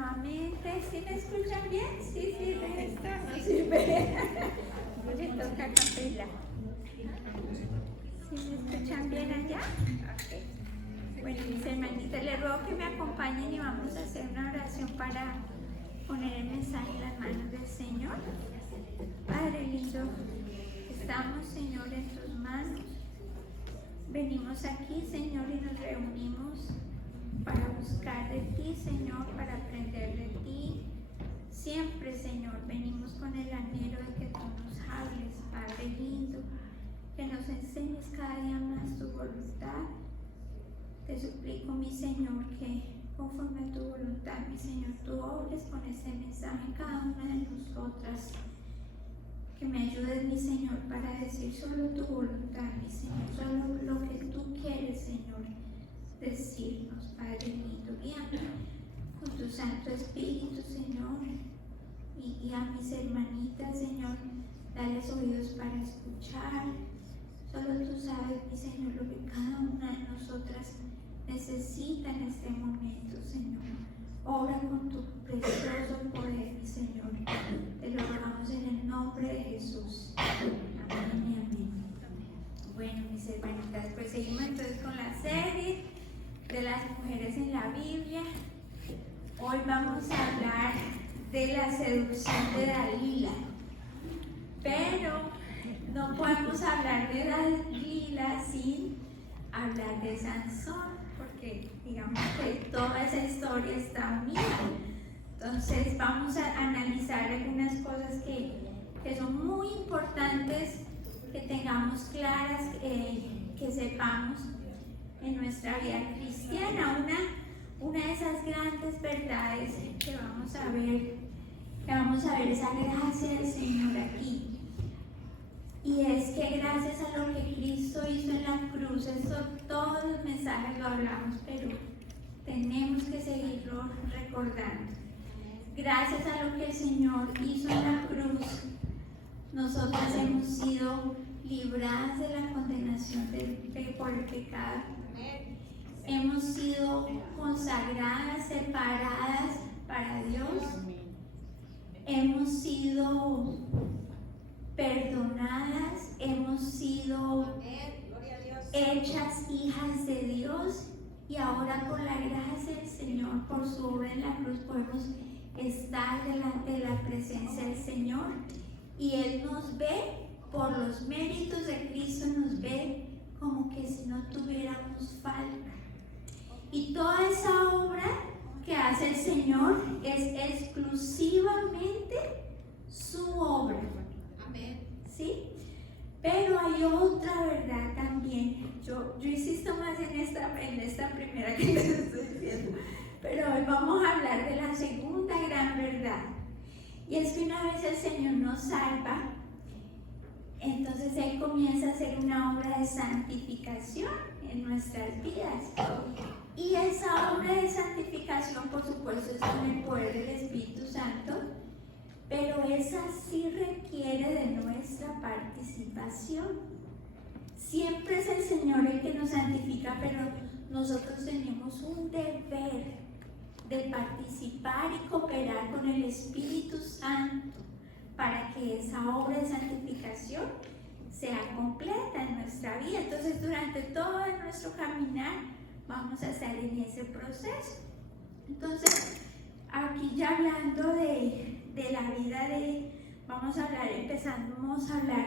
nuevamente. ¿Sí me escuchan bien? Sí, esto no sirve. Le toca capela. ¿Sí me escuchan bien allá? Ok. Bueno, mis hermanitas, les ruego que me acompañen y vamos a hacer una oración para poner el mensaje en las manos del Señor. Padre lindo, estamos, Señor, en tus manos. Venimos aquí, Señor, y nos reunimos para buscar de ti, Señor, para aprender de ti. Siempre, Señor, venimos con el anhelo de que tú nos hables, Padre lindo, que nos enseñes cada día más tu voluntad. Te suplico, mi Señor, que conforme a tu voluntad, mi Señor, tú obres con este mensaje en cada una de nosotras. Que me ayudes, mi Señor, para decir solo tu voluntad, mi Señor, solo lo que tú quieres, Señor, decirnos, Padre lindo. Guíame con tu Santo Espíritu, Señor, y a mis hermanitas, Señor, dales oídos para escuchar. Solo tú sabes, mi Señor, lo que cada una de nosotras necesita en este momento, Señor. Obra con tu precioso poder, mi Señor. Te lo rogamos en el nombre de Jesús. Amén y amén. Bueno, mis hermanitas, pues seguimos entonces con la serie de las mujeres en la Biblia. Hoy vamos a hablar de la seducción de Dalila. Pero no podemos hablar de Dalila sin hablar de Sansón, porque digamos que toda esa historia está unida. Entonces vamos a analizar algunas cosas que son muy importantes, que tengamos claras, que sepamos en nuestra vida cristiana. Una de esas grandes verdades que vamos a ver esa gracia del Señor aquí. Y es que gracias a lo que Cristo hizo en la cruz, todos los mensajes lo hablamos, pero tenemos que seguirlo recordando. Gracias a lo que el Señor hizo en la cruz, nosotras hemos sido libradas de la condenación por el pecado. Hemos sido consagradas, separadas para Dios. Hemos sido perdonadas, hemos sido hechas hijas de Dios, y ahora con la gracia del Señor por su obra en la cruz podemos estar delante de la presencia del Señor, y Él nos ve por los méritos de Cristo, nos ve como que si no tuviéramos falta. Y toda esa obra que hace el Señor es exclusivamente su obra. ¿Sí? Pero hay otra verdad también. Yo insisto más en esta primera que les estoy diciendo, pero hoy vamos a hablar de la segunda gran verdad. Y es que una vez el Señor nos salva, entonces Él comienza a hacer una obra de santificación en nuestras vidas. Y esa obra de santificación, por supuesto, es con el poder del Espíritu Santo, pero esa sí requiere de nuestra participación. Siempre es el Señor el que nos santifica, pero nosotros tenemos un deber de participar y cooperar con el Espíritu Santo para que esa obra de santificación sea completa en nuestra vida. Entonces, durante todo nuestro caminar vamos a estar en ese proceso. Entonces, aquí ya hablando de la vida vamos a hablar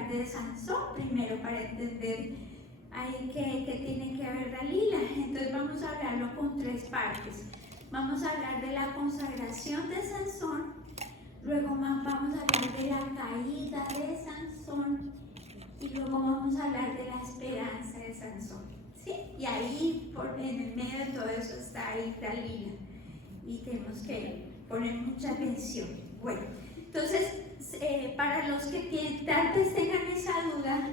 de Sansón primero, para entender ahí qué tiene que ver Dalila. Entonces vamos a hablarlo con tres partes. Vamos a hablar de la consagración de Sansón, luego vamos a hablar de la caída de Sansón, y luego vamos a hablar de la esperanza de Sansón. ¿Sí? Y ahí, en el medio de todo eso, está ahí Dalila, y tenemos que poner mucha atención. Bueno, entonces, para los que tal vez tengan esa duda,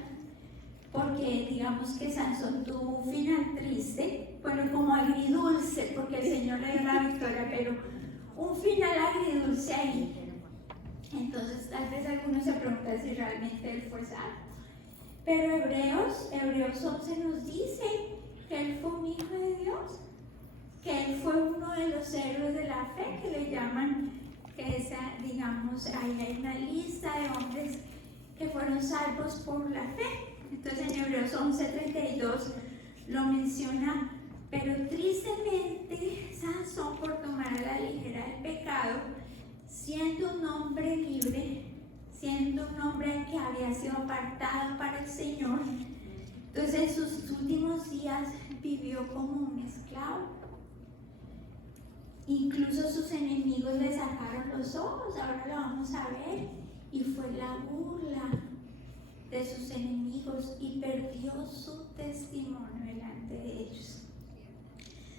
porque digamos que Sansón tuvo un final triste, bueno, como agridulce, porque el Señor le dio la victoria, pero un final agridulce ahí. Entonces, tal vez algunos se preguntan si realmente él fue salvo. Pero Hebreos 11 nos dice que él fue un hijo de Dios, que él fue uno de los héroes de la fe, que le llaman, que esa, digamos, ahí hay una lista de hombres que fueron salvos por la fe. Entonces en Hebreos 11:32 lo menciona, pero tristemente Sansón, por tomar a la ligera el pecado, siendo un hombre libre, siendo un hombre que había sido apartado para el Señor, entonces en sus últimos días vivió como un esclavo. Incluso sus enemigos le sacaron los ojos, ahora lo vamos a ver, y fue la burla de sus enemigos y perdió su testimonio delante de ellos.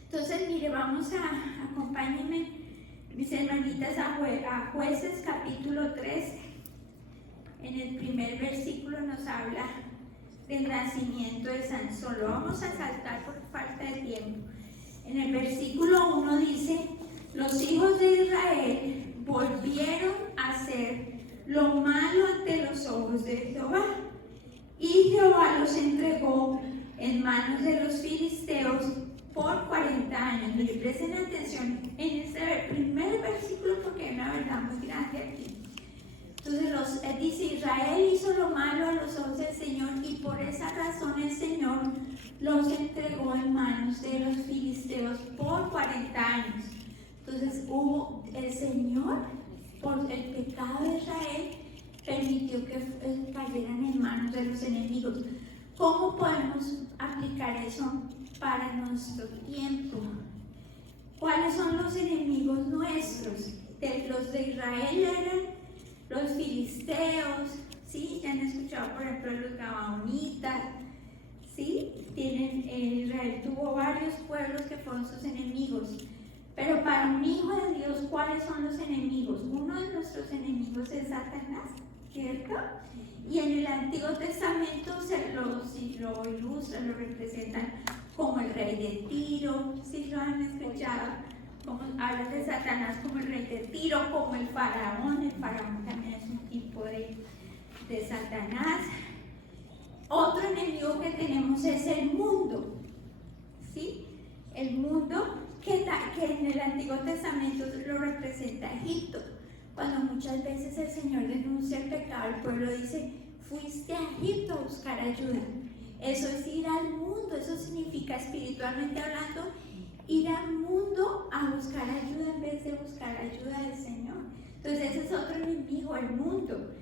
Entonces, mire, acompáñenme, mis hermanitas, a Jueces capítulo 3. En el primer versículo nos habla del nacimiento de Sansón. Lo vamos a saltar por falta de tiempo. En el versículo 1 dice: los hijos de Israel volvieron a hacer lo malo ante los ojos de Jehová, y Jehová los entregó en manos de los filisteos por 40 años. Y presten atención en este primer versículo porque hay una verdad muy grande aquí. Entonces dice: Israel hizo lo malo a los ojos del Señor, y por esa razón el Señor los entregó en manos de los filisteos por 40 años. Entonces el Señor, por el pecado de Israel, permitió que cayeran en manos de los enemigos. ¿Cómo podemos aplicar eso para nuestro tiempo? ¿Cuáles son los enemigos nuestros? Los de Israel eran los filisteos, ¿sí? Ya han escuchado, por ejemplo, los gabaonitas, ¿sí? Israel tuvo varios pueblos que fueron sus enemigos. Pero para un hijo de Dios, ¿cuáles son los enemigos? Uno de nuestros enemigos es Satanás, ¿cierto? Y en el Antiguo Testamento si lo ilustran, lo representan como el rey de Tiro, ¿sí lo han escuchado? Como hablan de Satanás como el rey de Tiro, como el faraón también es un tipo de Satanás. Otro enemigo que tenemos es el mundo, ¿sí? El mundo que en el Antiguo Testamento lo representa Egipto. Cuando muchas veces el Señor denuncia el pecado, el pueblo dice: fuiste a Egipto a buscar ayuda. Eso es ir al mundo, eso significa, espiritualmente hablando, ir al mundo a buscar ayuda en vez de buscar ayuda del Señor. Entonces ese es otro enemigo, el mundo.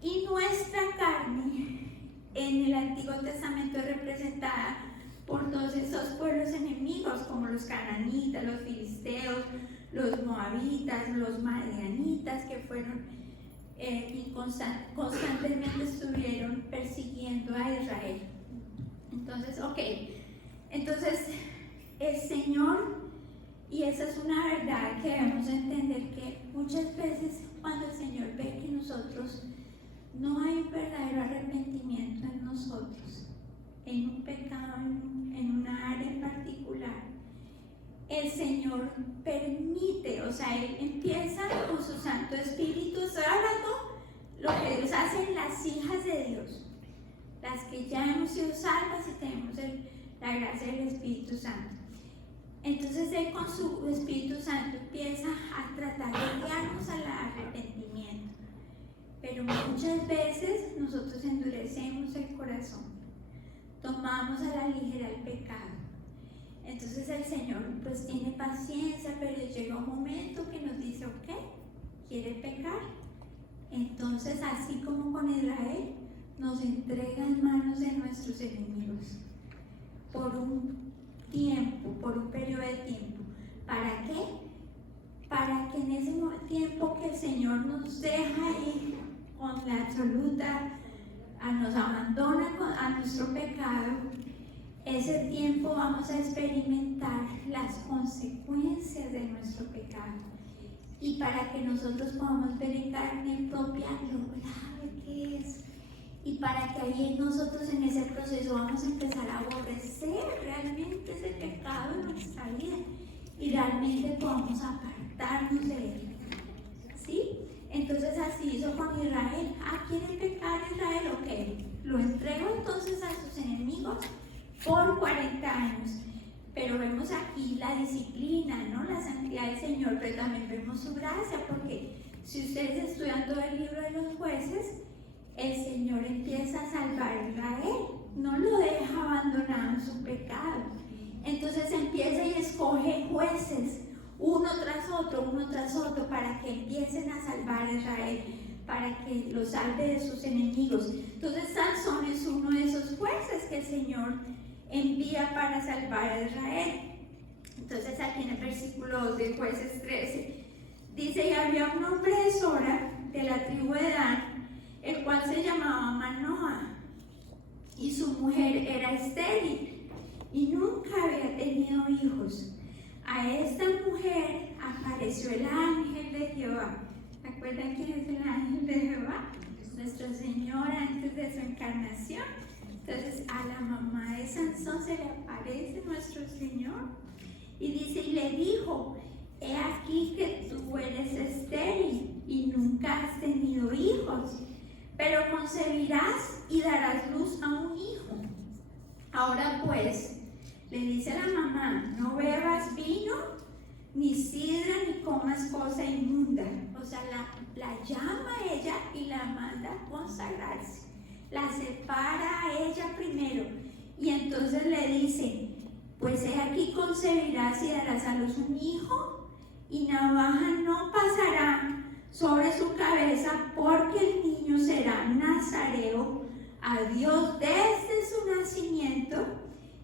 Y nuestra carne en el Antiguo Testamento es representada por todos esos pueblos enemigos, como los cananitas, los filisteos, los moabitas, los madianitas, que fueron y constantemente estuvieron persiguiendo a Israel. Entonces el Señor, y esa es una verdad que debemos entender, que muchas veces cuando el Señor ve que nosotros no hay un verdadero arrepentimiento en nosotros, en un pecado, en una área en particular, el Señor permite, o sea, Él empieza con su Santo Espíritu. Estoy hablando lo que Dios hace en las hijas de Dios, las que ya hemos sido salvas y tenemos la gracia del Espíritu Santo. Entonces Él con su Espíritu Santo empieza a tratar de guiarnos al arrepentimiento, pero muchas veces nosotros endurecemos el corazón, tomamos a la ligera el pecado. Entonces el Señor pues tiene paciencia, pero llega un momento que nos dice: ok, ¿quiere pecar? Entonces, así como con Israel, nos entrega en manos de nuestros enemigos por un tiempo, por un periodo de tiempo. ¿Para qué? Para que en ese tiempo que el Señor nos deja ir con la absoluta, nos abandona a nuestro pecado, ese tiempo vamos a experimentar las consecuencias de nuestro pecado. Y para que nosotros podamos ver en carne propia lo grave que es, y para que ahí nosotros en ese proceso vamos a empezar a aborrecer realmente ese pecado en nuestra vida y realmente podamos apartarnos de él, ¿sí? Entonces así hizo con Israel. ¿Quiere pecar Israel? Ok, lo entrego entonces a sus enemigos por 40 años. Pero vemos aquí la disciplina, ¿no? La santidad del Señor, pero también vemos su gracia, porque si ustedes estudian todo el libro de los jueces, el Señor empieza a salvar a Israel, no lo deja abandonado en su pecado. Entonces empieza y escoge jueces, uno tras otro, para que empiecen a salvar a Israel, para que lo salve de sus enemigos. Entonces Sansón es uno de esos jueces que el Señor envía para salvar a Israel. Entonces aquí en el versículo 2 de Jueces 13 dice: y había un hombre de Sora, de la tribu de Dan, el cual se llamaba Manoah, y su mujer era estéril y nunca había tenido hijos. A esta mujer apareció el ángel de Jehová. ¿Recuerdan quién es el ángel de Jehová? Nuestro Señor antes de su encarnación. Entonces a la mamá de Sansón se le aparece nuestro Señor y dice, y le dijo: he aquí que tú eres estéril y nunca has tenido hijos, pero concebirás y darás luz a un hijo. Ahora pues, le dice a la mamá: no bebas vino, ni sidra, ni comas cosa inmunda. O sea, la llama a ella y la manda a consagrarse. La separa a ella primero. Y entonces le dice: pues he aquí concebirás y darás a luz un hijo, y navaja no pasará sobre su cabeza, porque el niño será nazareo a Dios desde su nacimiento,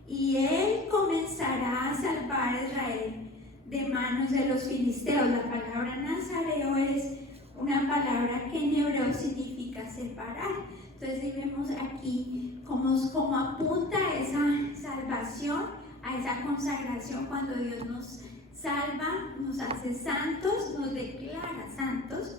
y él comenzará a salvar a Israel de manos de los filisteos. La palabra nazareo es una palabra que en hebreo significa separar. Entonces vemos aquí cómo apunta a esa salvación, a esa consagración, cuando Dios nos salva, nos hace santos, nos declara santos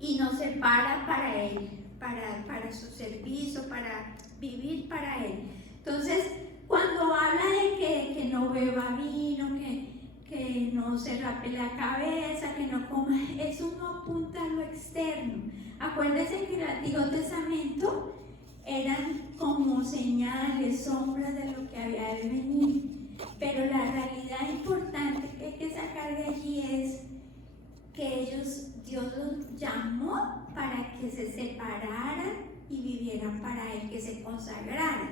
y nos separa para Él, para su servicio, para vivir para Él. Entonces, cuando habla de que no beba vino, que no se rape la cabeza, que no coma, eso no apunta a lo externo. Acuérdense que el Antiguo Testamento eran como señales, sombras de lo que había de venir. Pero la realidad importante que hay que sacar de allí es que Dios los llamó para que se separaran y vivieran para Él, que se consagraran.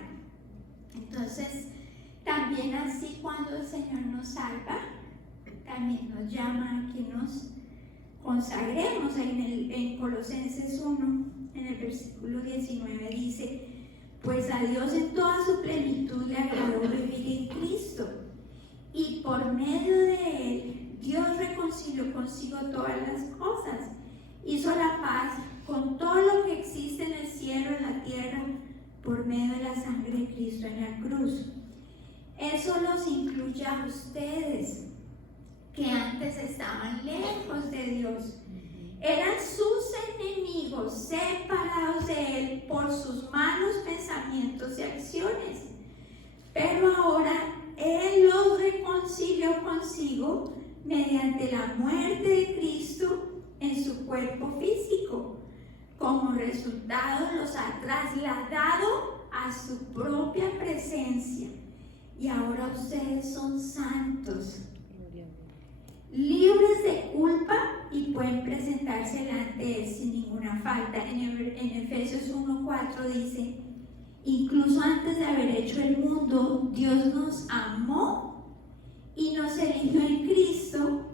Entonces, también así cuando el Señor nos salva, también nos llama a que nos consagremos. En Colosenses 1, en el versículo 19 dice: pues a Dios en toda su plenitud le agradó vivir en Cristo, y por medio de Él Dios reconcilió consigo todas las cosas, hizo la paz con todo lo que existe en el cielo, en la tierra, por medio de la sangre de Cristo en la cruz. Eso los incluye a ustedes, que antes estaban lejos de Dios, eran sus enemigos, separados de Él por sus malos pensamientos y acciones. Pero ahora Él los reconcilió consigo mediante la muerte de Cristo en su cuerpo físico. Como resultado los ha trasladado a su propia presencia. Y ahora ustedes son santos, libres de culpa, y pueden presentarse delante de Él sin ninguna falta. En Efesios 1:4 dice: incluso antes de haber hecho el mundo, Dios nos amó y nos eligió en Cristo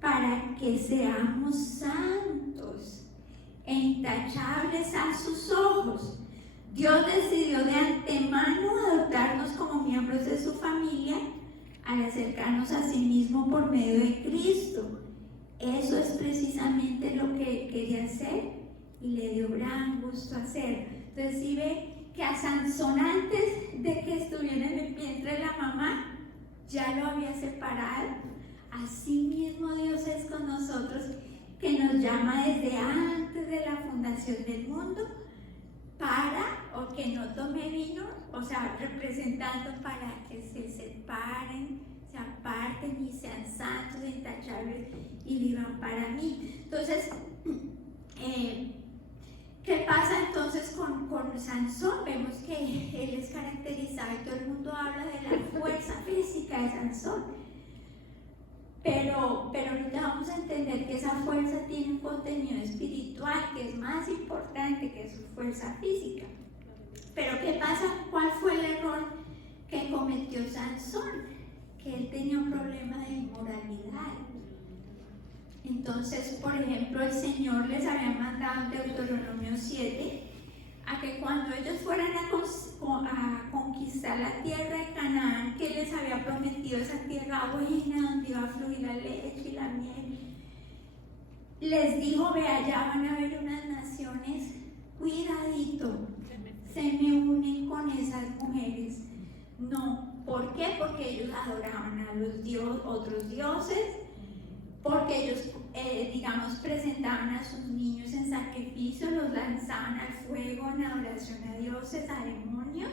para que seamos santos e intachables a sus ojos. Dios decidió de antemano adoptarnos como miembros de su familia al acercarnos a sí mismo por medio de Cristo. Eso es precisamente lo que quería hacer y le dio gran gusto hacer. Entonces, si ve que a Sansón, antes de que estuviera en el vientre de la mamá, ya lo había separado. Así mismo Dios es con nosotros, que nos llama desde antes de la fundación del mundo o que no tome vino, o sea, representando para que se separen, se aparten y sean santos, intachables y vivan para mí. Entonces, ¿qué pasa entonces con Sansón? Vemos que él es caracterizado, y todo el mundo habla de la fuerza física de Sansón, pero ahorita vamos a entender que esa fuerza tiene un contenido espiritual que es más importante que su fuerza física. Pero ¿qué pasa? ¿Cuál fue el error que cometió Sansón? Que él tenía un problema de inmoralidad. Entonces, por ejemplo, el Señor les había mandado en Deuteronomio 7 a que cuando ellos fueran a conquistar la tierra de Canaán, que les había prometido esa tierra buena donde iba a fluir la leche y la miel, les dijo: ve, allá van a haber unas naciones, cuidadito, se me unen con esas mujeres. No, ¿por qué? Porque ellos adoraban a los otros dioses, porque ellos, presentaban a sus niños en sacrificio, los lanzaban al fuego en adoración a dioses, a demonios.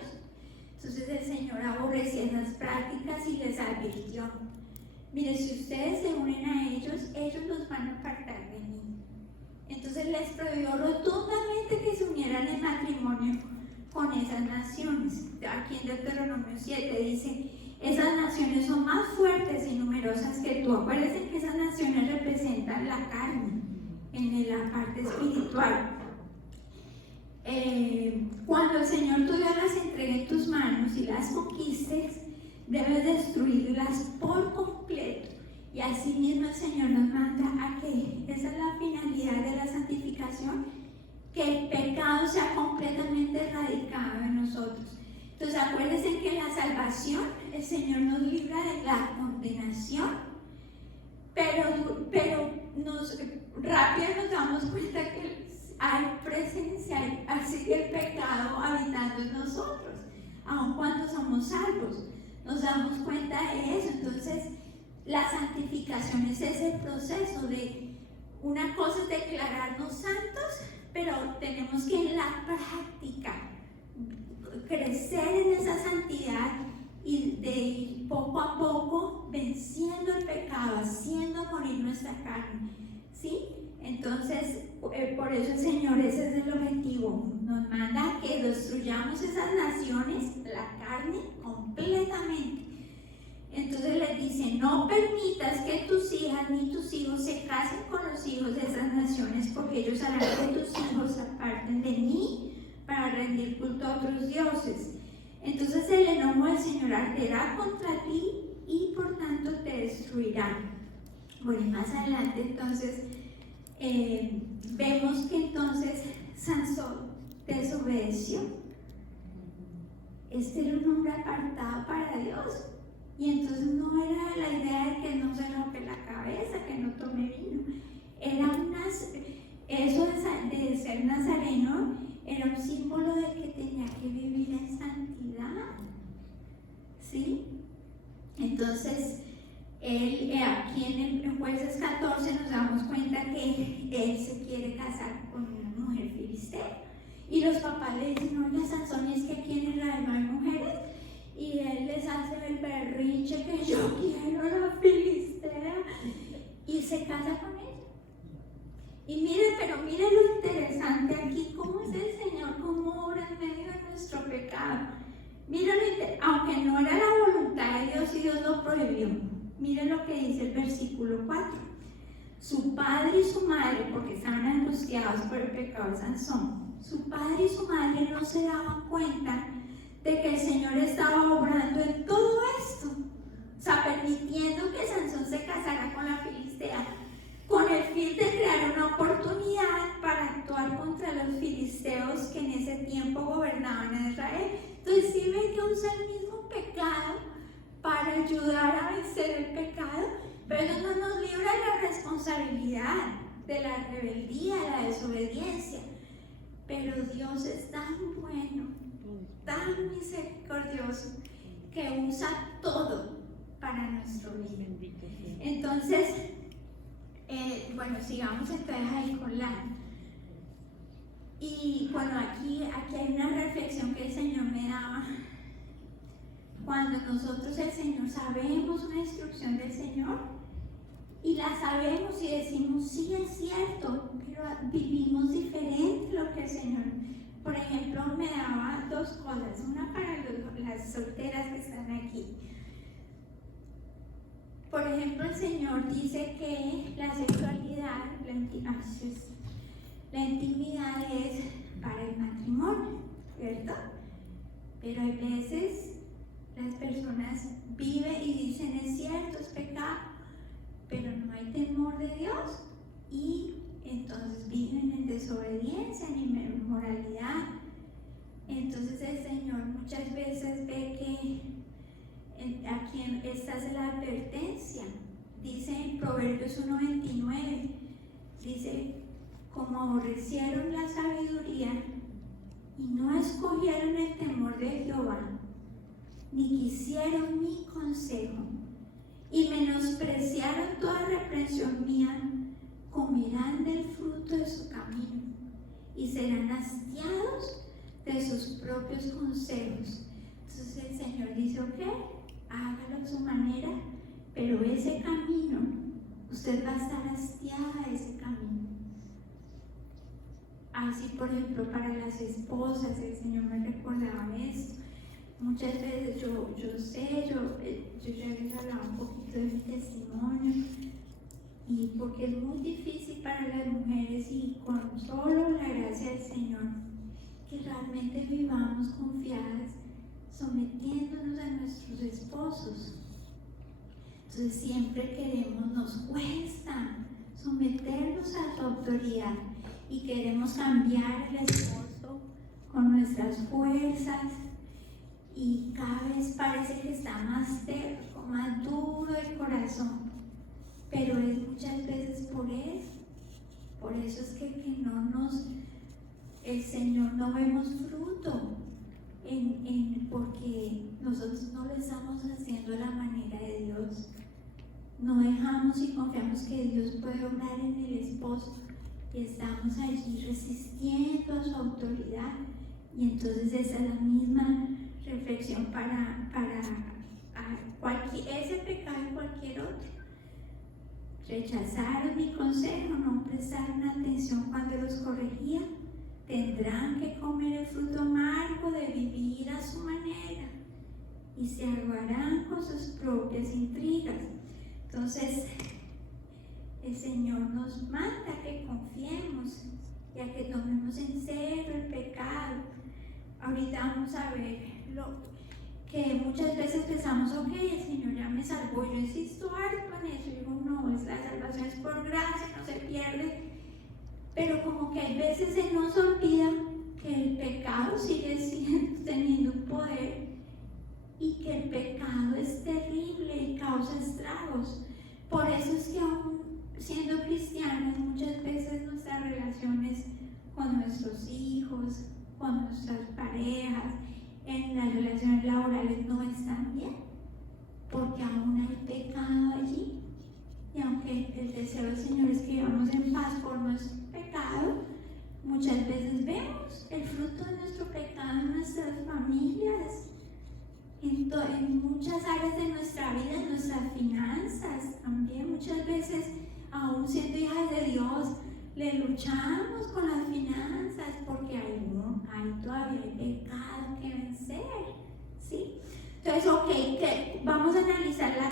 Entonces el Señor aborrecía esas prácticas y les advirtió: mire, si ustedes se unen a ellos los van a apartar de mí. Entonces les prohibió rotundamente que se unieran en matrimonio con esas naciones. Aquí en Deuteronomio 7 dice: esas naciones son más fuertes y numerosas que tú. Acuérdense que esas naciones representan la carne en la parte espiritual. Cuando el Señor tú las entregue en tus manos y las conquistes, debes destruirlas por completo. Y así mismo el Señor nos manda a que esa es la finalidad de la santificación, que el pecado sea completamente erradicado de nosotros. Entonces acuérdense que en la salvación el Señor nos libra de la condenación, pero rápido nos damos cuenta que hay presencia, así el pecado habitando en nosotros, aun cuando somos salvos. Nos damos cuenta de eso. Entonces la santificación es ese proceso de, una cosa es declararnos santos, pero tenemos que en la práctica crecer en esa santidad y de ir poco a poco venciendo el pecado, haciendo morir nuestra carne, ¿sí? Entonces, por eso el Señor, ese es el objetivo, nos manda que destruyamos esas naciones, la carne, completamente. Entonces les dice: no permitas que tus hijas ni tus hijos se casen con los hijos de esas naciones, porque ellos harán que tus hijos se aparten de mí para rendir culto a otros dioses. Entonces el enojo del Señor arderá contra ti y por tanto te destruirá. Bueno, y más adelante entonces vemos que entonces Sansón desobedeció. Este era un hombre apartado para Dios, y entonces no era la idea de que no se rompe la cabeza, que no tome vino. Era eso de ser nazareno era un símbolo de que tenía que vivir en santidad, ¿sí? Entonces él, aquí en Jueces 14 nos damos cuenta que él se quiere casar con una mujer filistea, y los papás le dicen: oye, Sansón, es que aquí en Israel no hay mujeres, y él les hace el berrinche que yo quiero la filistea, y se casa con ella. Y pero mire lo interesante aquí, cómo es el Señor, cómo obra en medio de nuestro pecado. Aunque no era la voluntad de Dios y Dios lo prohibió, miren lo que dice el versículo 4. Su padre y su madre, porque estaban angustiados por el pecado de Sansón, su padre y su madre no se daban cuenta de que el Señor estaba obrando en todo esto, o sea, permitiendo que Sansón se casara con la filistea, con el fin de crear una oportunidad para actuar contra los filisteos que en ese tiempo gobernaban a Israel. Entonces sí ven que usa el mismo pecado para ayudar a vencer el pecado, pero eso no nos libra de la responsabilidad, de la rebeldía, de la desobediencia. Pero Dios es tan bueno, tan misericordioso, que usa todo para nuestro bien. Entonces, sigamos entonces ahí con la... Y bueno, aquí hay una reflexión que el Señor me daba. Cuando nosotros, el Señor, sabemos una instrucción del Señor y la sabemos y decimos: sí, es cierto, pero vivimos diferente lo que el Señor... Por ejemplo, me daba dos cosas, una para las solteras que están aquí. por ejemplo, el Señor dice que la sexualidad, la intimidad es para el matrimonio, ¿cierto? Pero hay veces las personas viven y dicen, es cierto, es pecado, pero no hay temor de Dios y entonces viven en desobediencia, en inmoralidad. Entonces el Señor muchas veces ve que aquí esta es la advertencia. Dice en Proverbios 1:29, dice, como aborrecieron la sabiduría y no escogieron el temor de Jehová, ni quisieron mi consejo, y menospreciaron toda reprensión mía, comerán del fruto de su camino, y serán hastiados de sus propios consejos. Entonces el Señor dice, ok, hágalo a su manera, pero ese camino, usted va a estar hastiada de ese camino. Así, por ejemplo, para las esposas, el Señor me recordaba esto. Muchas veces yo ya les hablaba un poquito de mi testimonio, y porque es muy difícil para las mujeres, y con solo la gracia del Señor, que realmente vivamos confiadas, sometiéndonos a nuestros esposos. Entonces siempre nos cuesta someternos a su autoridad, y queremos cambiar el esposo con nuestras fuerzas, y cada vez parece que está más terco, más duro el corazón, pero es muchas veces por eso es que el Señor no vemos fruto, porque nosotros no lo estamos haciendo a la manera de Dios. No dejamos y confiamos que Dios puede obrar en el esposo, y estamos allí resistiendo a su autoridad. Y entonces esa es la misma reflexión para ese pecado y cualquier otro. Rechazaron mi consejo, no prestaron atención cuando los corregía, tendrán que comer el fruto amargo de vivir a su manera, y se ahogarán con sus propias intrigas. Entonces el Señor nos manda a que confiemos y a que tomemos en serio el pecado. Ahorita vamos a ver que muchas veces pensamos, ok, el Señor ya me salvó, yo insisto harto en eso, y digo, no, la salvación es por gracia, no se pierde, pero como que hay veces se nos olvida que el pecado sigue teniendo un poder, y que el pecado es terrible y causa estragos. Por eso es que aún siendo cristianos, muchas veces nuestras relaciones con nuestros hijos, con nuestras parejas, en las relaciones laborales no están bien, porque aún hay pecado allí. Y aunque el deseo del Señor es que vivamos en paz por nuestro pecado, muchas veces vemos el fruto de nuestro pecado en nuestras familias, en muchas áreas de nuestra vida, en nuestras finanzas también. Muchas veces, aún siendo hijas de Dios, le luchamos con las finanzas porque hay todavía pecado que vencer, ¿sí? Entonces, ok, vamos a analizar la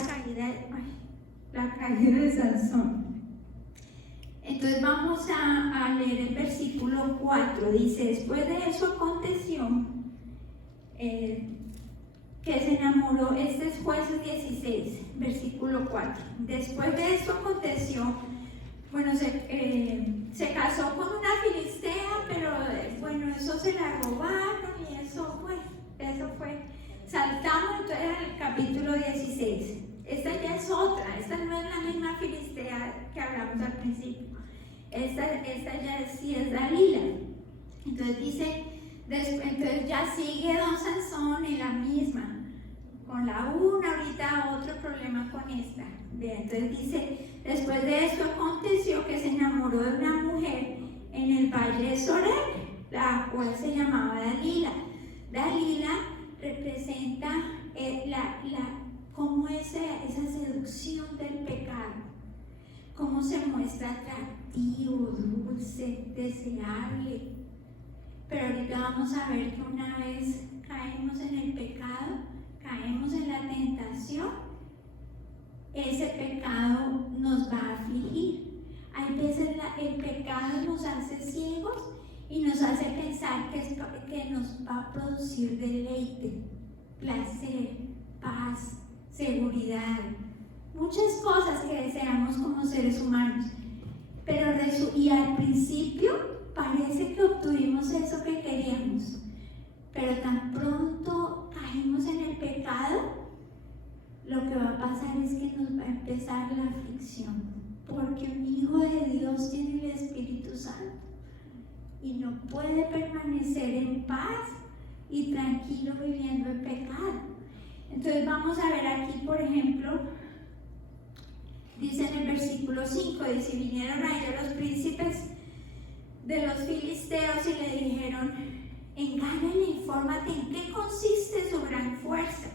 caída de Sansón. Entonces vamos a leer el versículo 4. Dice, después de eso aconteció que se enamoró, este es Jueces 16, versículo 4. Después de esto aconteció, se casó con una filistea, pero eso se la robaron, y eso fue. Saltamos entonces al capítulo 16. Esta ya es otra, esta no es la misma filistea que hablamos al principio. Esta ya sí es Dalila. Entonces dice, entonces ya sigue don Sansón en la misma. Con la una, ahorita otro problema con esta. Bien, entonces dice, después de esto aconteció que se enamoró de una mujer en el valle de Sorek, la cual se llamaba Dalila. Dalila representa cómo esa seducción del pecado, cómo se muestra atractivo, dulce, deseable. Pero ahorita vamos a ver que una vez caemos en el pecado, caemos en la tentación, ese pecado nos va a afligir. Hay veces el pecado nos hace ciegos y nos hace pensar que nos va a producir deleite, placer, paz, seguridad, muchas cosas que deseamos como seres humanos. Y al principio parece que obtuvimos eso que queríamos, pero tan pronto caímos en el pecado, lo que va a pasar es que nos va a empezar la aflicción, porque un hijo de Dios tiene el Espíritu Santo y no puede permanecer en paz y tranquilo viviendo en pecado. Entonces vamos a ver aquí, por ejemplo, dice en el versículo 5, dice: vinieron a ellos los príncipes de los filisteos y le dijeron: engáñale, infórmate en qué consiste su gran fuerza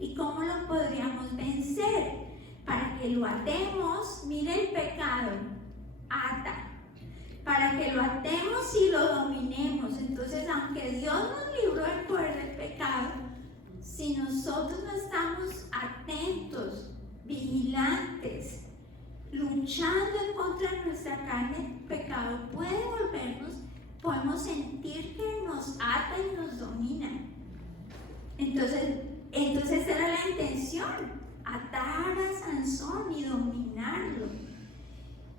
y cómo lo podríamos vencer, para que lo atemos. Mire el pecado, ata, para que lo atemos y lo dominemos. Entonces, aunque Dios nos libró del poder del pecado, si nosotros no estamos atentos, vigilantes, luchando en contra de nuestra carne, el pecado puede podemos sentir que nos ata y nos domina. Entonces esa era la intención, atar a Sansón y dominarlo.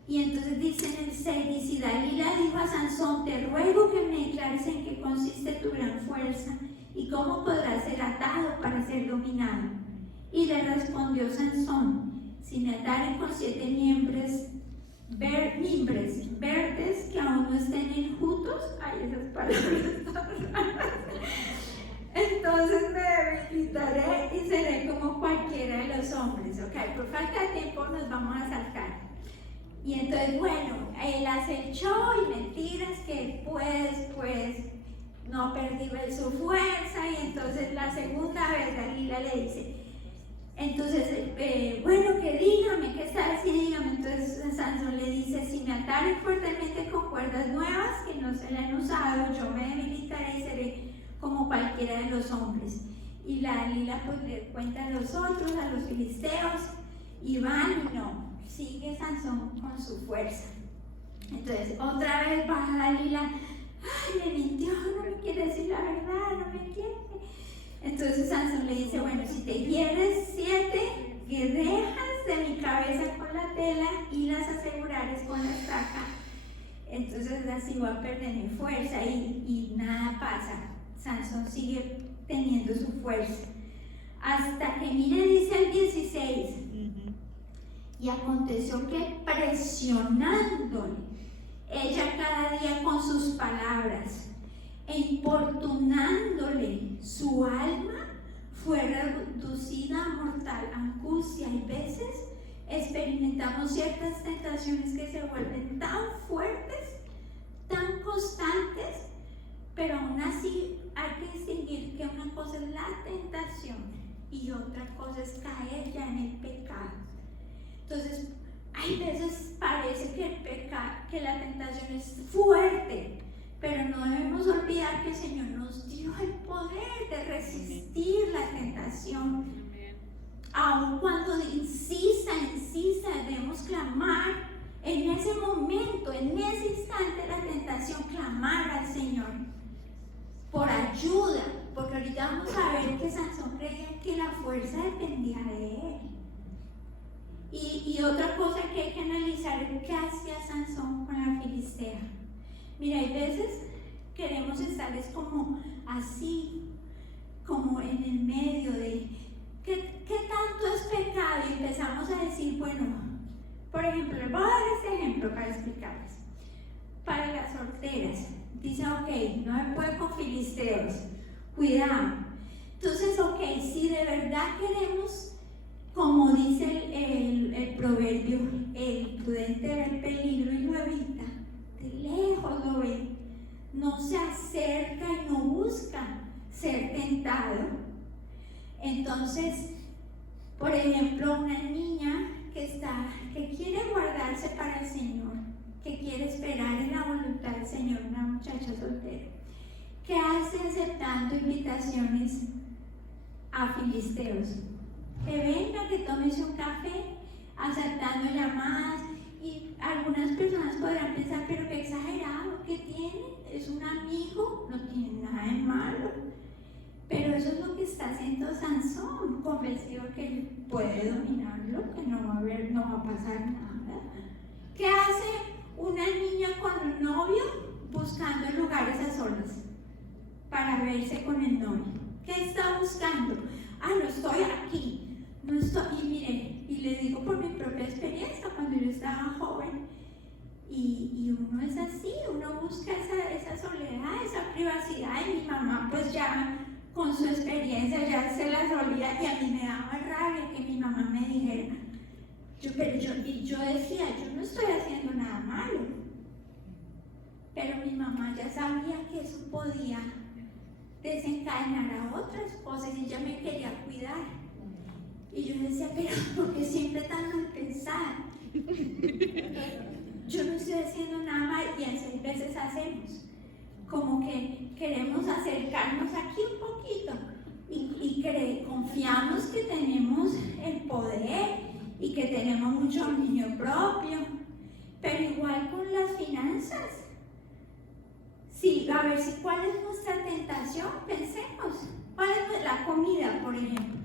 Y entonces dice en el 6, dice: y Dalila dijo a Sansón: te ruego que me declares en qué consiste tu gran fuerza y cómo podrás ser atado para ser dominado. Y le respondió Sansón: si me ataren con 7 mimbres verdes que aún no estén enjutos, ay, esas palabras, entonces me debilitaré y seré como cualquiera de los hombres. Ok, por falta de tiempo nos vamos a saltar. Y entonces, bueno, él acechó y mentiras que pues no perdí su fuerza. Y entonces la segunda vez Dalila le dice: entonces, bueno, que dígame, ¿qué está haciendo? Dígame. Entonces Sansón le dice: si me ataren fuertemente con cuerdas nuevas que no se le han usado, yo me debilitaré y seré como cualquiera de los hombres. Y la Dalila pues le cuenta a los otros, a los filisteos, y van y no, sigue Sansón con su fuerza. Entonces otra vez baja Dalila: ay, me mintió, no me quiere decir la verdad, no me quiere. Entonces Sansón le dice: bueno, si te hieres 7 guerrejas de mi cabeza con la tela y las asegurares con la estaca, entonces así voy a perder mi fuerza. Y nada pasa. Sansón sigue teniendo su fuerza. Hasta que, mire, dice el 16, y aconteció que presionándole ella cada día con sus palabras e importunándole, su alma fue reducida a mortal angustia. Y veces experimentamos ciertas tentaciones que se vuelven tan fuertes, tan constantes, pero aún así hay que distinguir que una cosa es la tentación y otra cosa es caer ya en el pecado. Entonces, hay veces parece que la tentación es fuerte, pero no debemos olvidar que el Señor nos dio el poder de resistir la tentación. Aun cuando insista, debemos clamar en ese momento, en ese instante de la tentación, clamar al Señor por ayuda, porque ahorita vamos a ver que Sansón creía que la fuerza dependía de él. Y otra cosa que hay que analizar es qué hacía Sansón con la filistea. Mira, hay veces queremos estar como así, como en el medio de ¿qué tanto es pecado? Y empezamos a decir, bueno, por ejemplo, les voy a dar este ejemplo para explicarles. Para las solteras, dice, ok, no me puedo con filisteos, cuidado. Entonces, ok, si de verdad queremos, como dice el proverbio, el prudente ve el peligro y lo evita, de lejos lo ve, no se acerca y no busca ser tentado. Entonces, por ejemplo, una niña que quiere guardarse para el Señor, que quiere esperar en la voluntad del Señor, una muchacha soltera, ¿qué hace aceptando invitaciones a filisteos? que venga, que tómese un café, aceptando llamadas. Y algunas personas podrán pensar, pero qué exagerado, ¿qué tiene? Es un amigo, no tiene nada de malo. Pero eso es lo que está haciendo Sansón, convencido que él puede dominarlo, que no va a pasar nada. ¿Qué hace una niña con un novio buscando lugares a solas para verse con el novio? ¿Qué está buscando? No estoy aquí, no estoy, y mire, y le digo por mi propia experiencia, cuando yo estaba joven, y uno es así, uno busca esa soledad, esa privacidad, y mi mamá pues ya con su experiencia ya se la solía, y a mí me daba rabia que mi mamá me dijera, yo decía, yo no estoy haciendo nada malo, pero mi mamá ya sabía que eso podía desencadenar a otras cosas y ella me quería cuidar. Y yo decía, pero ¿por qué siempre tan mal pensada? Yo no estoy haciendo nada mal, y a veces hacemos como que queremos acercarnos aquí un poquito y confiamos que tenemos el poder y que tenemos mucho dominio propio, pero igual con las finanzas. Sí, a ver, ¿cuál es nuestra tentación? Pensemos, ¿cuál es la comida, por ejemplo?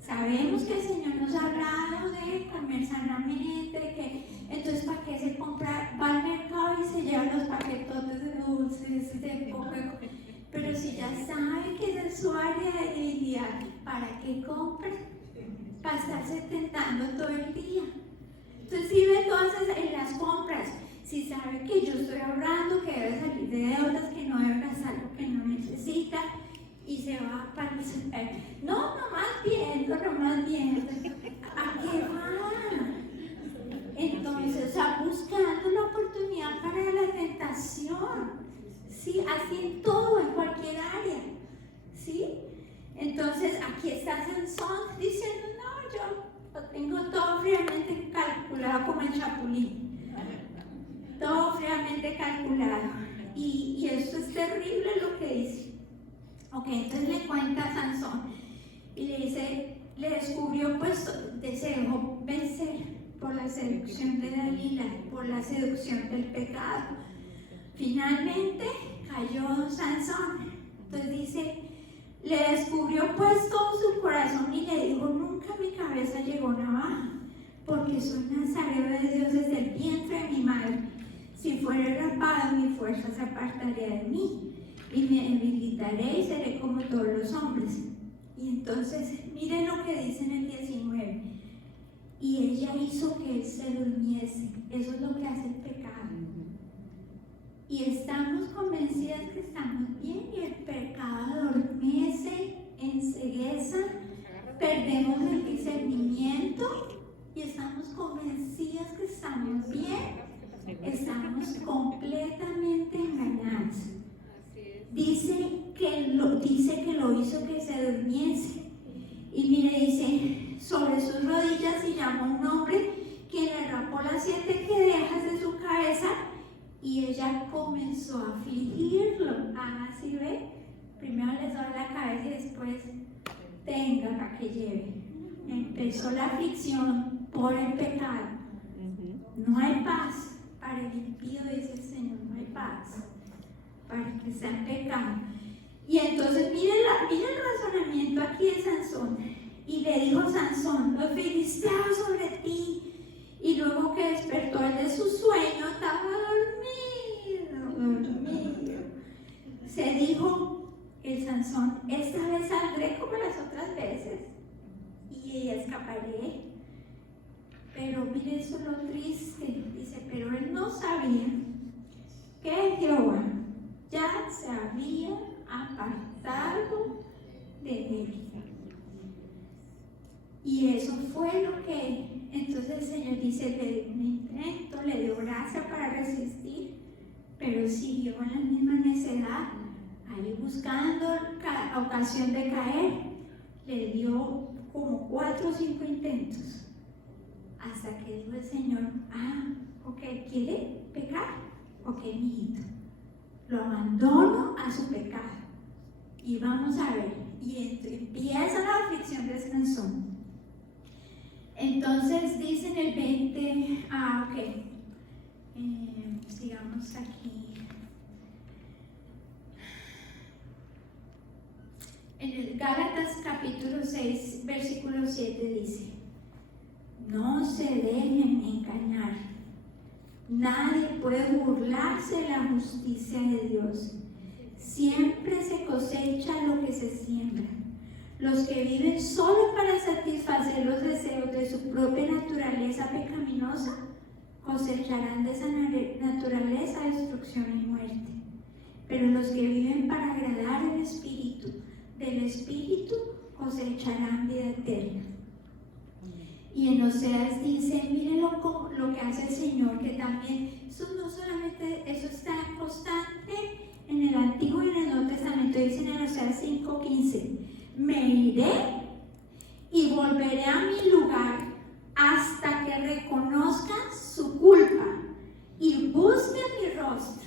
Sabemos que el Señor nos ha hablado de comer sanamente, entonces ¿para qué se compra? Va al mercado y se lleva los paquetotes de dulces, de poco, pero si ya sabe que esa es su área de debilidad, ¿para qué compra? Para estarse tentando todo el día. Entonces si ve todas en las compras, si sabe que yo estoy ahorrando, que debe salir de deudas, que no debe gastar lo que no necesita, y se va para el super. Nomás viendo. ¿A qué va? Entonces, buscando la oportunidad para la tentación. ¿Sí? Así en todo, en cualquier área. ¿Sí? Entonces, aquí está Sansón diciendo, no, yo lo tengo todo fríamente calculado como el chapulín. Todo fríamente calculado. Y esto es terrible lo que dice. Ok, entonces le cuenta a Sansón y le dice, le descubrió pues, se dejó vencer por la seducción de Dalila, por la seducción del pecado. Finalmente cayó Sansón. Entonces dice, le descubrió pues todo su corazón y le dijo, nunca mi cabeza llegó navaja, porque soy nazareo de Dios desde el vientre de mi madre. Si fuera rapado, mi fuerza se apartaría de mí, y me debilitaré y seré como todos los hombres. Y entonces, miren lo que dice en el 19. Y ella hizo que él se durmiese. Eso es lo que hace el pecado. Y estamos convencidas que estamos bien, y el pecado adormece, encegueza, perdemos el discernimiento y estamos convencidas que estamos bien. Estamos completamente engañados. Dice que lo hizo que se durmiese. Y mire, dice, sobre sus rodillas y llamó un hombre, quien le rapó las 7 quedejas de su cabeza, y ella comenzó a afligirlo. ¿Sí ve? Primero le sobre la cabeza y después tenga para que lleve. Empezó la aflicción por el pecado. No hay paz para el impío, dice el Señor, no hay paz para el que está en pecado. Y entonces miren el razonamiento aquí de Sansón. Y le dijo Sansón, los filisteos sobre ti. Y luego que despertó él de su sueño, estaba dormido. Se dijo el Sansón, esta vez saldré como las otras veces y escaparé. Pero mire eso lo triste, dice, pero él no sabía que Jehová ya se había apartado de él. Y eso fue lo que, entonces el Señor dice, le dio un intento, le dio gracia para resistir, pero siguió en la misma necedad, ahí buscando ocasión de caer. Le dio como 4 o 5 intentos, hasta que dijo el Señor, ok, ¿quiere pecar? Ok, mijito, lo abandono a su pecado. Y vamos a ver, y empieza la aflicción de Sansón. Entonces dice en el 20, sigamos aquí. En el Gálatas capítulo 6, versículo 7 dice: no se dejen engañar. Nadie puede burlarse de la justicia de Dios. Siempre se cosecha lo que se siembra. Los que viven solo para satisfacer los deseos de su propia naturaleza pecaminosa cosecharán de esa naturaleza destrucción y muerte. Pero los que viven para agradar al Espíritu, del Espíritu cosecharán vida eterna. Y en Oseas dice, miren lo que hace el Señor, que también, eso no solamente, eso está constante en el Antiguo y en el Nuevo Testamento. Dicen en Oseas 5:15, me iré y volveré a mi lugar hasta que reconozcan su culpa y busquen mi rostro.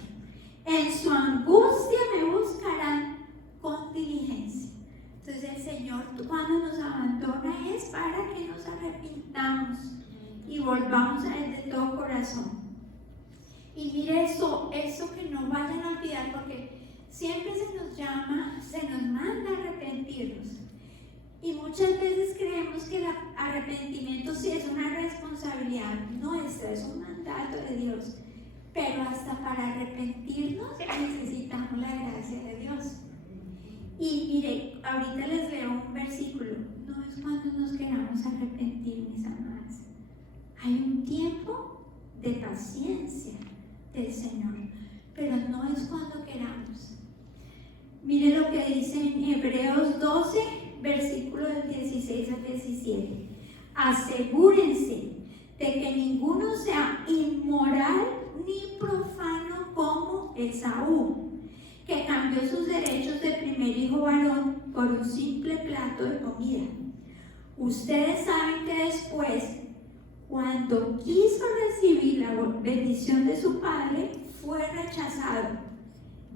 En su angustia me buscarán con diligencia. Entonces el Señor, cuando nos abandona, es para que nos arrepintamos y volvamos a Él de todo corazón. Y mire eso que no vayan a olvidar, porque siempre se nos llama, se nos manda a arrepentirnos. Y muchas veces creemos que el arrepentimiento sí es una responsabilidad nuestra, es un mandato de Dios. Pero hasta para arrepentirnos necesitamos la gracia de Dios. Y mire, ahorita les leo un versículo. No es cuando nos queramos arrepentir, mis amadas. Hay un tiempo de paciencia del Señor, pero no es cuando queramos. Mire lo que dice en Hebreos 12, versículos del 16 al 17. Asegúrense de que ninguno sea inmoral ni profano como Esaú, que cambió sus derechos de primer hijo varón por un simple plato de comida. Ustedes saben que después, cuando quiso recibir la bendición de su padre, fue rechazado.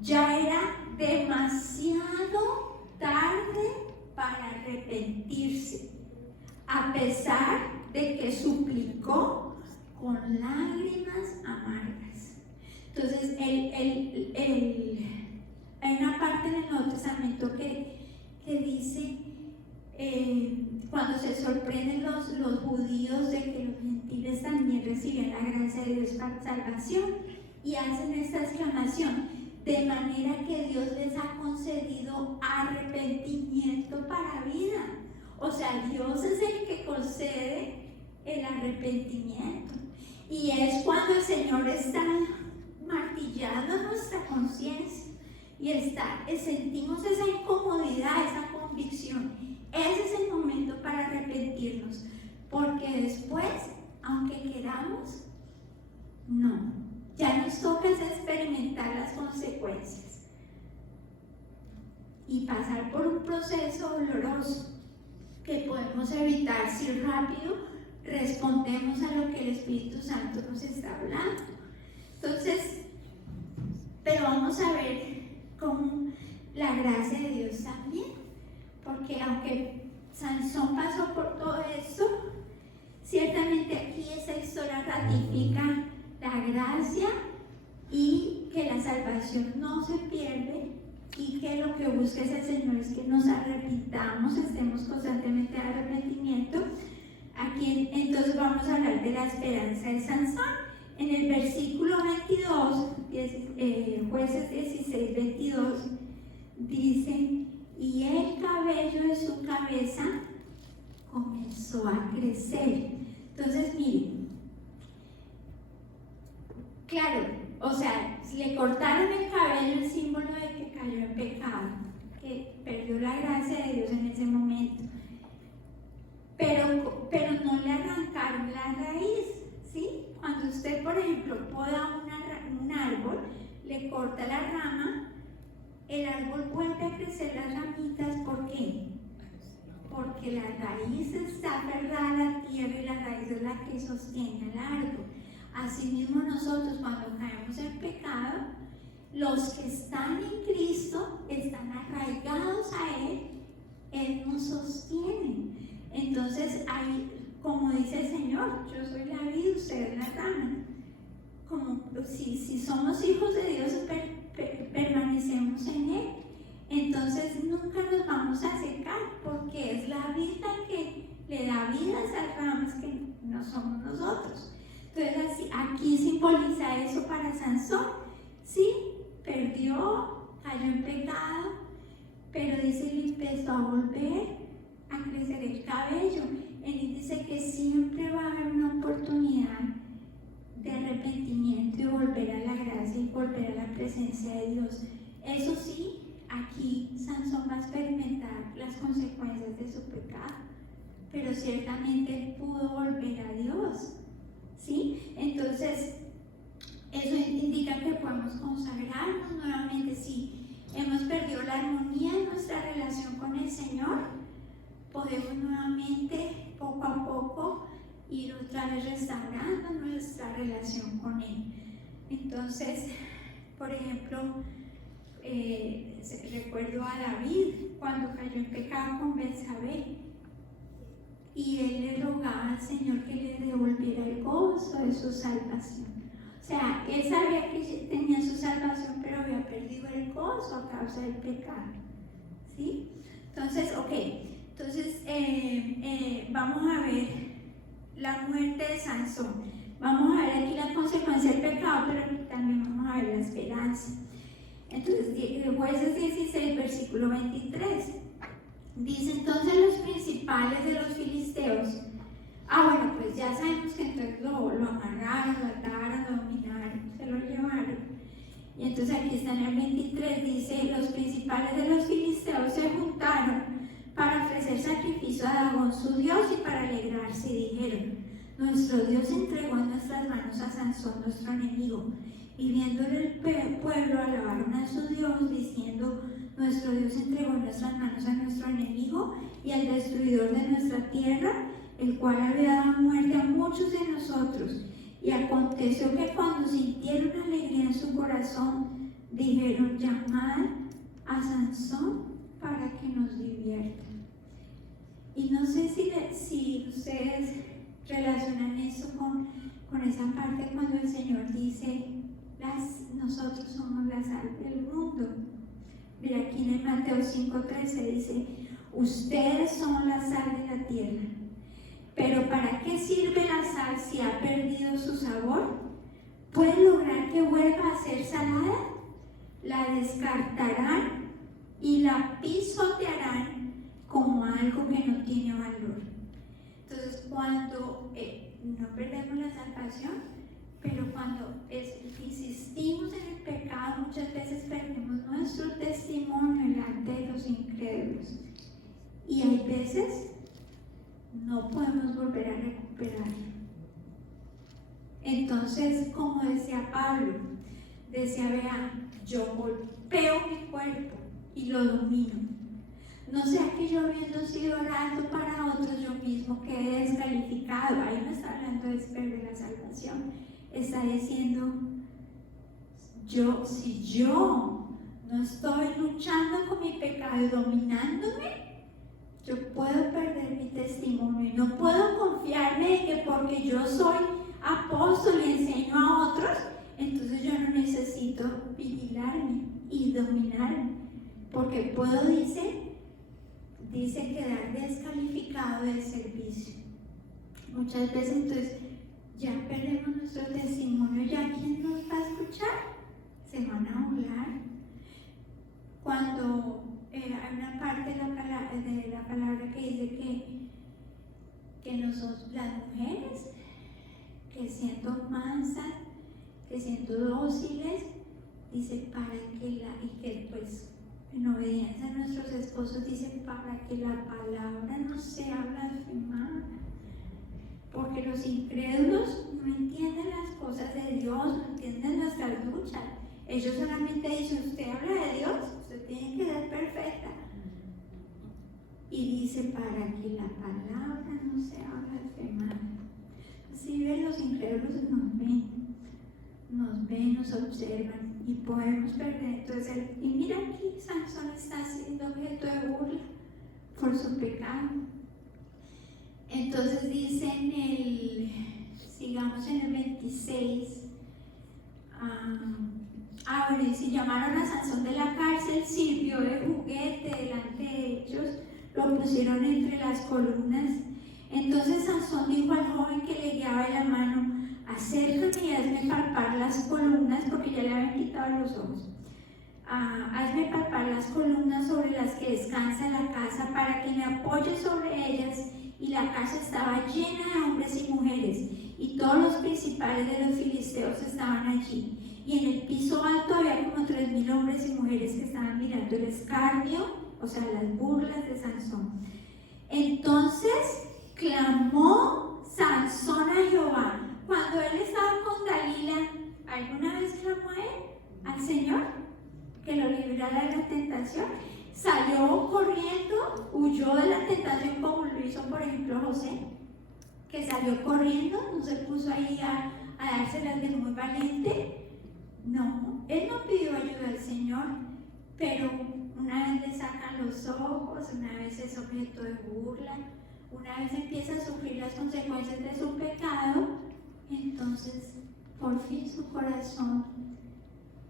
Ya era demasiado tarde para arrepentirse, a pesar de que suplicó con lágrimas amargas. Entonces, hay una parte en el Nuevo Testamento que dice, cuando se sorprenden los judíos de que los gentiles también reciben la gracia de Dios para salvación, y hacen esta exclamación: de manera que Dios les ha concedido arrepentimiento para vida. O sea, Dios es el que concede el arrepentimiento. Y es cuando el Señor está martillando nuestra conciencia y sentimos esa incomodidad, esa convicción. Ese es el momento para arrepentirnos, porque después, aunque queramos, no, ya nos toca experimentar las consecuencias y pasar por un proceso doloroso que podemos evitar si rápido respondemos a lo que el Espíritu Santo nos está hablando. Entonces, pero vamos a ver cómo la gracia de Dios también, porque aunque Sansón pasó por todo esto, ciertamente aquí esa historia ratifica la gracia y que la salvación no se pierde, y que lo que busca es el Señor es que nos arrepintamos, estemos constantemente en arrepentimiento. Aquí entonces vamos a hablar de la esperanza de Sansón. En el versículo 22, Jueces 16, 22, dice: y el cabello de su cabeza comenzó a crecer. Entonces, miren, claro, o sea, le cortaron el cabello, el símbolo de que cayó en pecado, que perdió la gracia de Dios en ese momento, pero no le arrancaron la raíz, ¿sí? Cuando usted, por ejemplo, poda un árbol, le corta la rama, el árbol vuelve a crecer las ramitas. ¿Por qué? Porque la raíz está aferrada a la tierra y la raíz es la que sostiene al árbol. Asimismo, nosotros, cuando caemos en pecado, los que están en Cristo están arraigados a Él nos sostiene. Entonces, hay, como dice el Señor, yo soy la vid, usted es la rama. Como si somos hijos de Dios, permanecemos en Él, entonces nunca nos vamos a secar, porque es la vida que le da vida a esas ramas que no somos nosotros. Entonces aquí simboliza eso para Sansón. Sí, perdió, cayó en pecado, pero dice que empezó a volver a crecer el cabello. Él dice que siempre va a haber una oportunidad de arrepentimiento y volver a la gracia y volver a la presencia de Dios. Eso sí, aquí Sansón va a experimentar las consecuencias de su pecado, pero ciertamente él pudo volver a Dios, ¿sí? Entonces, eso indica que podemos consagrarnos nuevamente. Si hemos perdido la armonía en nuestra relación con el Señor, podemos nuevamente, poco a poco, ir otra vez restaurando nuestra relación con Él. Entonces, por ejemplo, recuerdo a David cuando cayó en pecado con Betsabé, y él le rogaba al Señor que le devolviera el gozo de su salvación. O sea, él sabía que tenía su salvación, pero había perdido el gozo a causa del pecado, ¿sí? Entonces, vamos a ver la muerte de Sansón. Vamos a ver aquí la consecuencia del pecado, pero aquí también vamos a ver la esperanza. Entonces, Jueces 16, versículo 23. Dice: entonces los principales de los filisteos, bueno, pues ya sabemos que entonces lo amarraron, lo ataron, lo dominaron, se lo llevaron. Y entonces aquí está en el 23, dice: los principales de los filisteos se juntaron para ofrecer sacrificio a Dagón su dios y para alegrarse, y dijeron: nuestro Dios entregó en nuestras manos a Sansón, nuestro enemigo. Y viéndole el pueblo, alabaron a su Dios, diciendo: nuestro Dios entregó en nuestras manos a nuestro enemigo y al destruidor de nuestra tierra, el cual había dado muerte a muchos de nosotros. Y aconteció que cuando sintieron alegría en su corazón, dijeron: llamad a Sansón para que nos divierta. Y no sé si ustedes relacionan eso con esa parte cuando el Señor dice: nosotros somos la sal del mundo. Mira, aquí en el Mateo 5:13 dice: ustedes son la sal de la tierra. Pero ¿para qué sirve la sal si ha perdido su sabor? ¿Puede lograr que vuelva a ser salada? La descartarán y la pisotearán como algo que no tiene valor. Entonces, cuando no perdemos la salvación, pero cuando insistimos en el pecado, muchas veces perdemos nuestro testimonio delante de los incrédulos. Y hay veces no podemos volver a recuperarlo. Entonces, como decía Pablo, vea, yo golpeo mi cuerpo y lo domino. No sea que yo, habiendo sido orando para otros, yo mismo quede descalificado. Ahí no está hablando de perder la salvación. Está diciendo: si yo no estoy luchando con mi pecado y dominándome, yo puedo perder mi testimonio y no puedo confiarme de que porque yo soy apóstol y enseño a otros, entonces yo no necesito vigilarme y dominarme, porque puedo, dice quedar descalificado del servicio. Muchas veces entonces ya perdemos nuestro testimonio, ya ¿quién nos va a escuchar? Se van a burlar. Cuando hay una parte de la palabra que dice que nosotros, las mujeres, que siendo mansas, que siendo dóciles, dice pues en obediencia a nuestros esposos, dice para que la palabra no sea blasfemada. Porque los incrédulos no entienden las cosas de Dios, no entienden nuestras luchas. Ellos solamente dicen: usted habla de Dios, usted tiene que ser perfecta. Y dice: para que la palabra no sea blasfemada. Si ven, los incrédulos nos ven, nos observan y podemos perder. Entonces, y mira aquí, Sansón está siendo objeto de burla por su pecado. Entonces dicen digamos en el 26, bueno, y si llamaron a Sansón de la cárcel, sirvió de juguete delante de ellos, lo pusieron entre las columnas. Entonces Sansón dijo al joven que le guiaba de la mano: acércame y hazme palpar las columnas, porque ya le habían quitado los ojos. Hazme palpar las columnas sobre las que descansa la casa, para que me apoye sobre ellas. Y la casa estaba llena de hombres y mujeres, y todos los principales de los filisteos estaban allí. Y en el piso alto había como 3,000 hombres y mujeres que estaban mirando el escarnio, o sea, las burlas de Sansón. Entonces clamó Sansón a Jehová. Cuando él estaba con Dalila, ¿alguna vez clamó a él, al Señor, que lo librara de la tentación? Salió corriendo, huyó de la tentación, como lo hizo por ejemplo José, que salió corriendo, no se puso ahí a dárselas de muy valiente. No, él no pidió ayuda al Señor, pero una vez le sacan los ojos, una vez es objeto de burla, una vez empieza a sufrir las consecuencias de su pecado, entonces por fin su corazón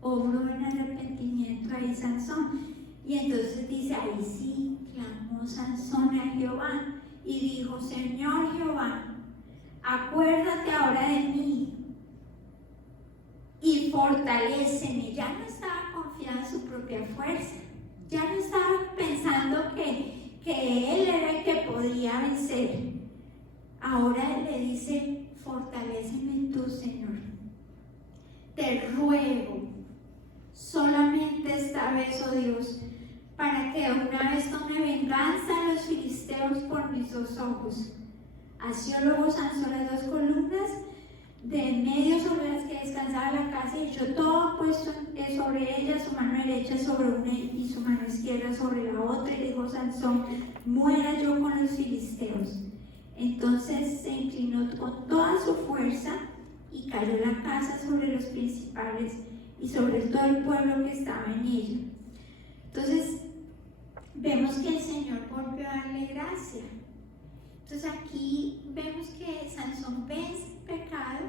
obró en arrepentimiento ahí Sansón. Y entonces dice, ahí sí, clamó Sansón a Jehová y dijo: Señor Jehová, acuérdate ahora de mí y fortaléceme. Ya no estaba confiado en su propia fuerza, ya no estaba pensando que él era el que podía vencer. Ahora le dice: fortaléceme tú, Señor. Te ruego, solamente esta vez, oh Dios, para que una vez tome venganza a los filisteos por mis 2 ojos. Asió luego Sansón las 2 columnas de en medio sobre las que descansaba la casa, y echó todo puesto sobre ella, su mano derecha sobre una y su mano izquierda sobre la otra, y dijo Sansón: muera yo con los filisteos. Entonces se inclinó con toda su fuerza y cayó la casa sobre los principales y sobre todo el pueblo que estaba en ella. Entonces vemos que el Señor volvió a darle gracia. Entonces aquí vemos que Sansón vence el pecado,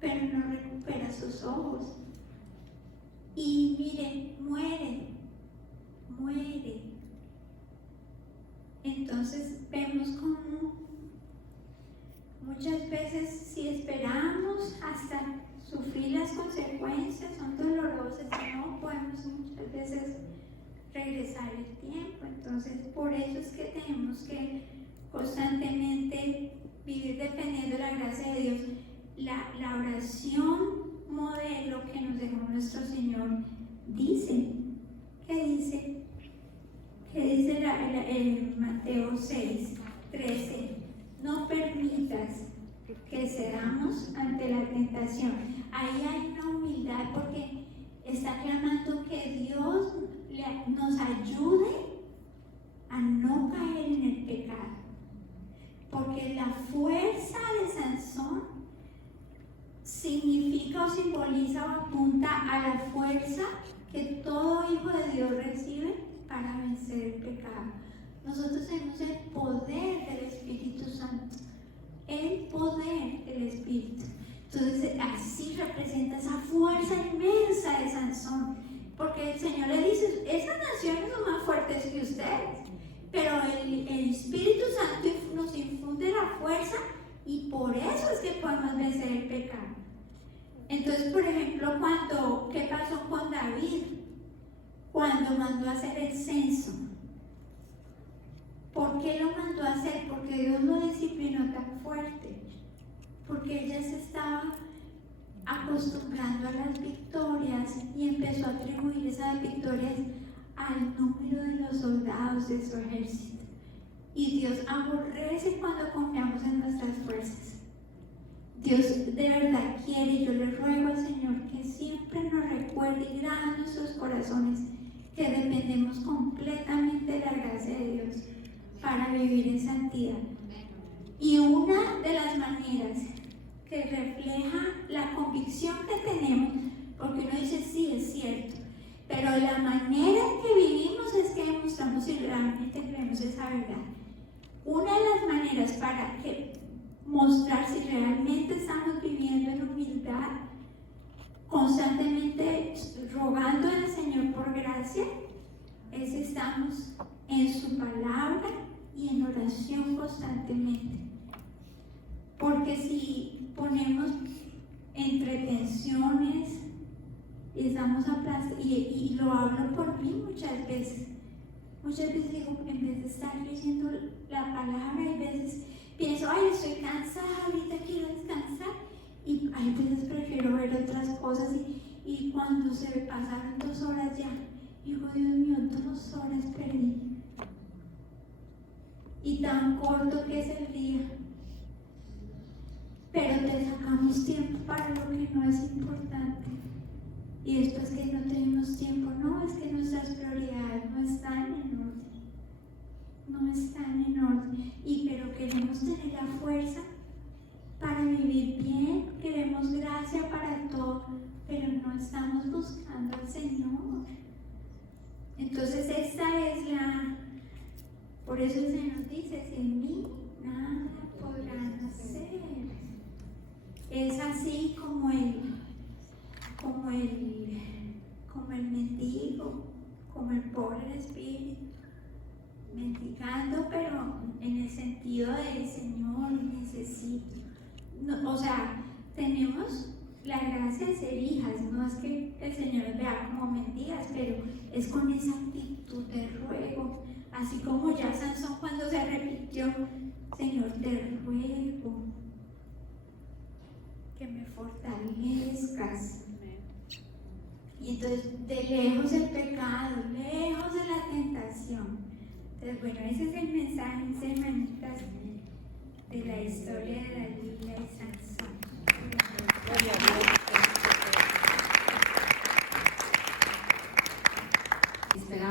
pero no recupera sus ojos. Y miren, muere. Entonces vemos como muchas veces, si esperamos hasta sufrir las consecuencias, son dolorosas, y no podemos muchas veces regresar el tiempo. Entonces por eso es que tenemos que constantemente vivir dependiendo de la gracia de Dios. La oración modelo que nos dejó nuestro Señor dice, en Mateo 6:13: no permitas que cedamos ante la tentación. Ahí hay una humildad, porque está clamando que Dios nos ayude a no caer en el pecado, porque la fuerza de Sansón significa o simboliza o apunta a la fuerza que todo hijo de Dios recibe para vencer el pecado. Nosotros tenemos el poder del Espíritu Santo, el poder del Espíritu. Entonces así representa esa fuerza inmensa de Sansón, porque el Señor le dice: esas naciones son más fuertes que ustedes, pero el Espíritu Santo nos infunde la fuerza, y por eso es que podemos vencer el pecado. Entonces, por ejemplo, ¿qué pasó con David cuando mandó a hacer el censo? ¿Por qué lo mandó a hacer? Porque Dios lo disciplinó tan fuerte, porque ella se estaba acostumbrando a las victorias y empezó a atribuir esas victorias al número de los soldados de su ejército. Y Dios aborrece cuando confiamos en nuestras fuerzas. Dios de verdad quiere, y yo le ruego al Señor que siempre nos recuerde y grabe en nuestros corazones que dependemos completamente de la gracia de Dios para vivir en santidad. Y una de las maneras que refleja la convicción que tenemos, porque uno dice: sí, es cierto, pero la manera en que vivimos es que demostramos si realmente creemos esa verdad. Una de las maneras para mostrar si realmente estamos rogando al Señor por gracia, es estamos en su palabra y en oración constantemente. Porque si ponemos entretenciones y estamos aplastados, y lo hablo por mí muchas veces digo, en vez de estar leyendo la palabra, hay veces pienso, ay, estoy cansada, ahorita quiero descansar, y hay veces prefiero ver otras cosas, y cuando se me pasaron 2 horas ya, digo, Dios mío, 2 horas perdí, y tan corto que es el día. Pero te sacamos tiempo para lo que no es importante. Y después que no tenemos tiempo, no, es que nuestras prioridades no están en orden. No están en orden. Pero queremos tener la fuerza para vivir bien, queremos gracia para todo, pero no estamos buscando al Señor. Entonces por eso el Señor dice, sin mí nada podrán hacer. Es así como el mendigo, como el pobre de espíritu, mendigando, pero en el sentido de Señor, necesito. No, o sea, tenemos la gracia de ser hijas, no es que el Señor nos vea como mendigas, pero es con esa actitud de ruego, así como ya Sansón cuando se arrepintió, Señor, te ruego que me fortalezcas. Y entonces, de lejos el pecado, lejos de la tentación. Entonces, bueno, ese es el mensaje, hermanitas, de la historia de la Biblia de Sansón.